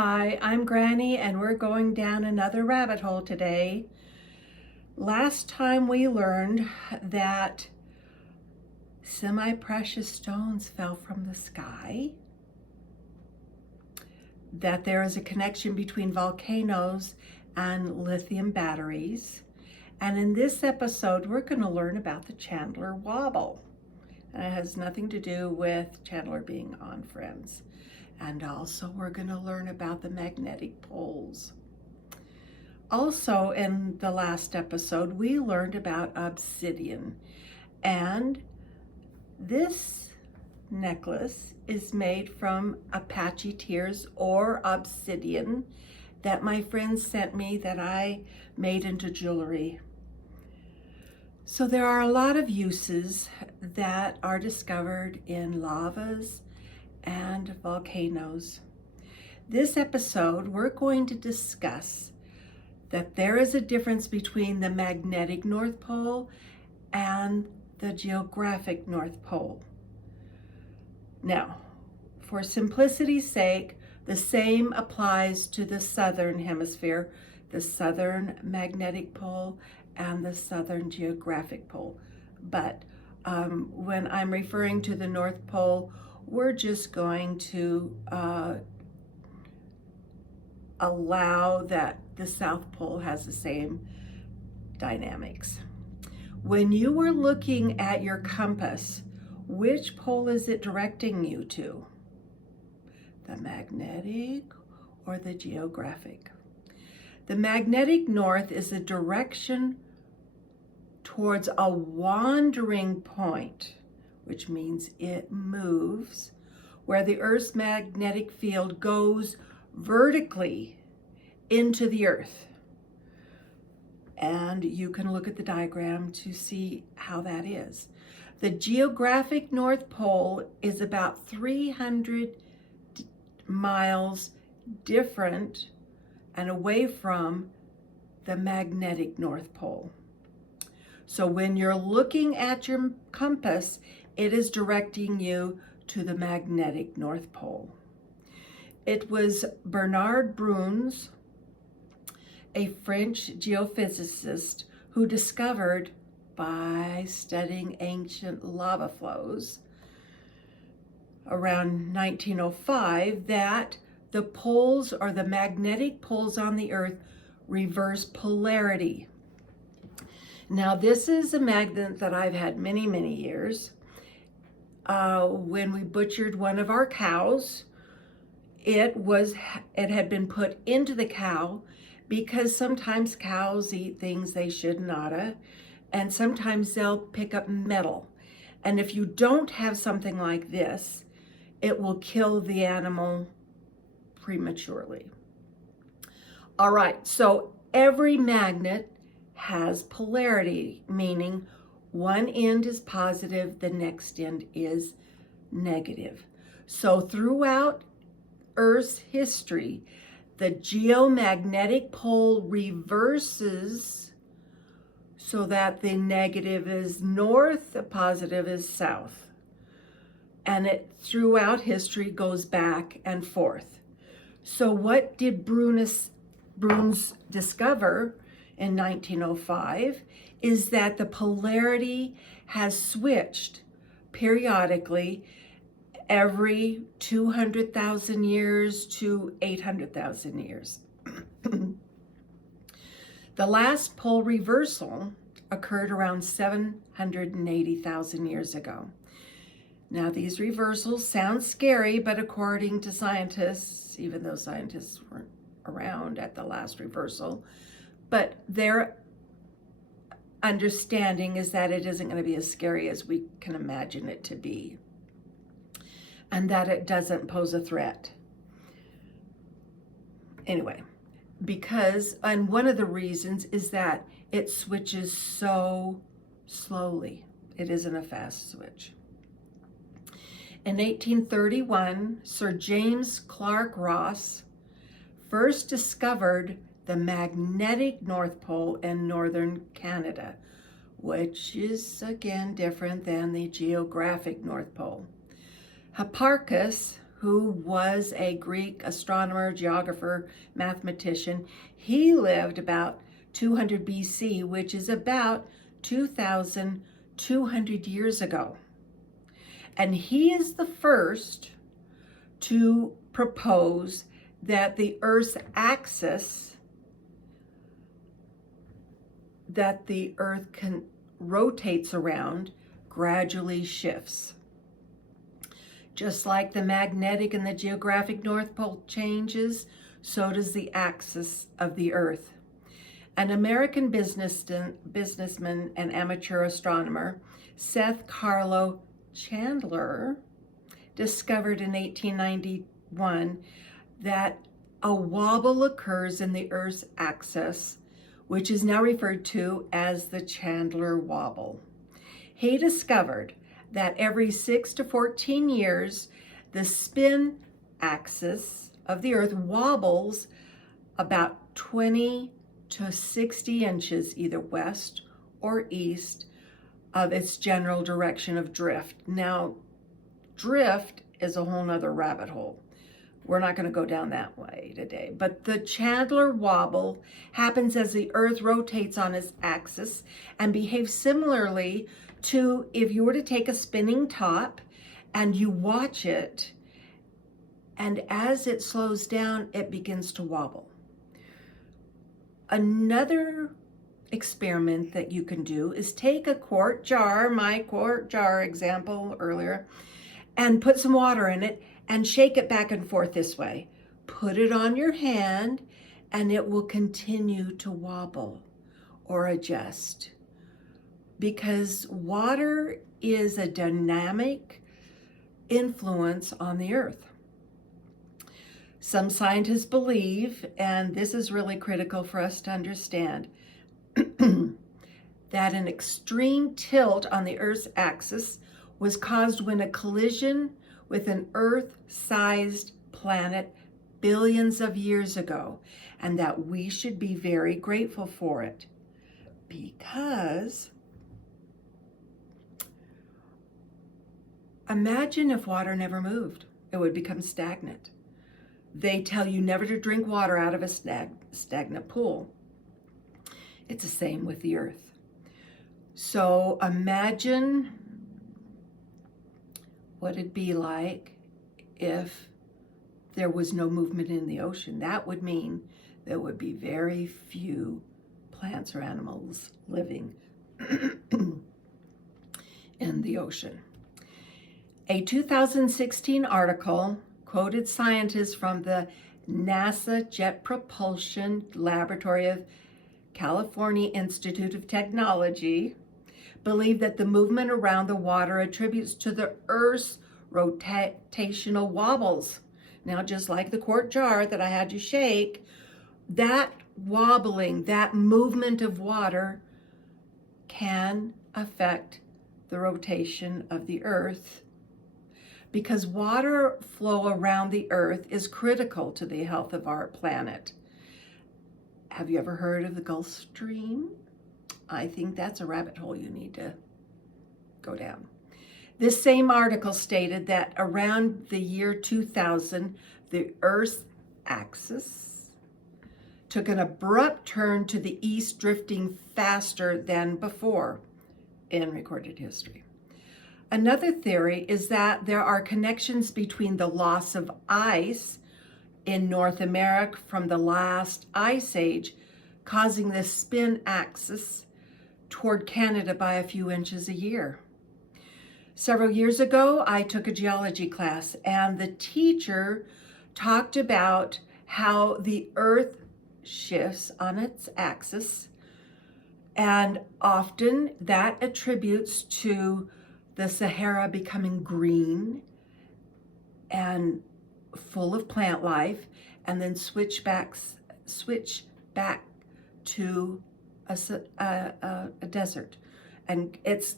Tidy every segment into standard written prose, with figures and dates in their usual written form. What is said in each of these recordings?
Hi, I'm Granny and we're going down another rabbit hole today. Last time we learned that semi-precious stones fell from the sky, that there is a connection between volcanoes and lithium batteries. And in this episode, we're going to learn about the Chandler Wobble. And it has nothing to do with Chandler being on Friends. And also we're going to learn about the magnetic poles. Also in the last episode, we learned about obsidian. And this necklace is made from Apache tears or obsidian that my friends sent me that I made into jewelry. So there are a lot of uses that are discovered in lavas and volcanoes. This episode, we're going to discuss that there is a difference between the magnetic North Pole and the geographic North Pole. Now, for simplicity's sake, the same applies to the southern hemisphere, the southern magnetic pole and the southern geographic pole. But when I'm referring to the North Pole, we're just going to allow that the South Pole has the same dynamics. When you are looking at your compass, which pole is it directing you to? The magnetic or the geographic? The magnetic north is a direction towards a wandering point, which means it moves, where the Earth's magnetic field goes vertically into the Earth. And you can look at the diagram to see how that is. The geographic North Pole is about 300 miles different and away from the magnetic North Pole. So when you're looking at your compass, it is directing you to the magnetic North Pole. It was Bernard Bruns, a French geophysicist, who discovered by studying ancient lava flows around 1905 that the poles or the magnetic poles on the Earth reverse polarity. Now, this is a magnet that I've had many, many years. When we butchered one of our cows, it had been put into the cow because sometimes cows eat things they should not, and sometimes they'll pick up metal. And if you don't have something like this, it will kill the animal prematurely. All right, so every magnet has polarity, meaning one end is positive, the next end is negative. So throughout Earth's history, the geomagnetic pole reverses so that the negative is north, the positive is south. And it throughout history goes back and forth. So what did Bruns discover in 1905 is that the polarity has switched periodically every 200,000 years to 800,000 years. The last pole reversal occurred around 780,000 years ago. Now, these reversals sound scary, but according to scientists, even though scientists weren't around at the last reversal, but their understanding is that it isn't going to be as scary as we can imagine it to be, and that it doesn't pose a threat. Anyway, and one of the reasons is that it switches so slowly. It isn't a fast switch. In 1831, Sir James Clark Ross first discovered the magnetic North Pole in northern Canada, which is again different than the geographic North Pole. Hipparchus, who was a Greek astronomer, geographer, mathematician. He lived about 200 BC, which is about 2,200 years ago. And he is the first to propose that the Earth's axis, that the Earth rotates around, gradually shifts. Just like the magnetic and the geographic North Pole changes, so does the axis of the Earth. An American businessman and amateur astronomer, Seth Carlo Chandler, discovered in 1891 that a wobble occurs in the Earth's axis, which is now referred to as the Chandler wobble. He discovered that every 6 to 14 years, the spin axis of the Earth wobbles about 20 to 60 inches, either west or east of its general direction of drift. Now, drift is a whole nother rabbit hole. We're not going to go down that way today. But the Chandler wobble happens as the Earth rotates on its axis and behaves similarly to if you were to take a spinning top and you watch it, and as it slows down, it begins to wobble. Another experiment that you can do is take a quart jar, my quart jar example earlier, and put some water in it and shake it back and forth this way. Put it on your hand and it will continue to wobble or adjust, because water is a dynamic influence on the Earth. Some scientists believe, and this is really critical for us to understand, that an extreme tilt on the Earth's axis was caused when a collision with an Earth-sized planet billions of years ago, and that we should be very grateful for it, because imagine if water never moved. It would become stagnant. They tell you never to drink water out of a stagnant pool. It's the same with the Earth. So imagine what it'd be like if there was no movement in the ocean. That would mean there would be very few plants or animals living in the ocean. A 2016 article quoted scientists from the NASA Jet Propulsion Laboratory of California Institute of Technology believe that the movement around the water attributes to the Earth's rotational wobbles. Now, just like the quart jar that I had you shake, that wobbling, that movement of water can affect the rotation of the Earth, because water flow around the Earth is critical to the health of our planet. Have you ever heard of the Gulf Stream? I think that's a rabbit hole you need to go down. This same article stated that around the year 2000, the Earth's axis took an abrupt turn to the east, drifting faster than before in recorded history. Another theory is that there are connections between the loss of ice in North America from the last ice age, causing the spin axis toward Canada by a few inches a year. Several years ago, I took a geology class, and the teacher talked about how the Earth shifts on its axis, and often that attributes to the Sahara becoming green and full of plant life, and then switch back to a desert. And it's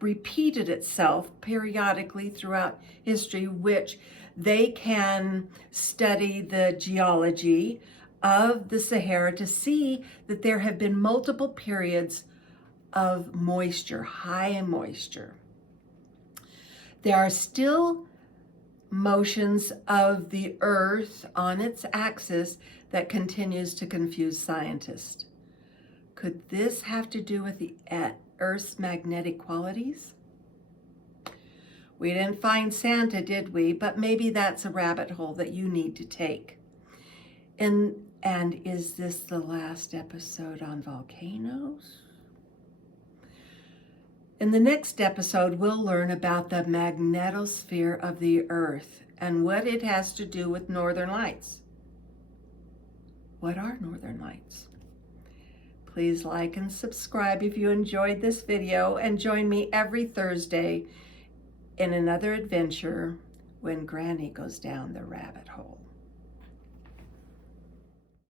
repeated itself periodically throughout history, which they can study the geology of the Sahara to see that there have been multiple periods of moisture, high moisture. There are still motions of the Earth on its axis that continues to confuse scientists. Could this have to do with the Earth's magnetic qualities? We didn't find Santa, did we? But maybe that's a rabbit hole that you need to take. And is this the last episode on volcanoes? In the next episode, we'll learn about the magnetosphere of the Earth and what it has to do with northern lights. What are northern lights? Please like and subscribe if you enjoyed this video, and join me every Thursday in another adventure when Granny goes down the rabbit hole.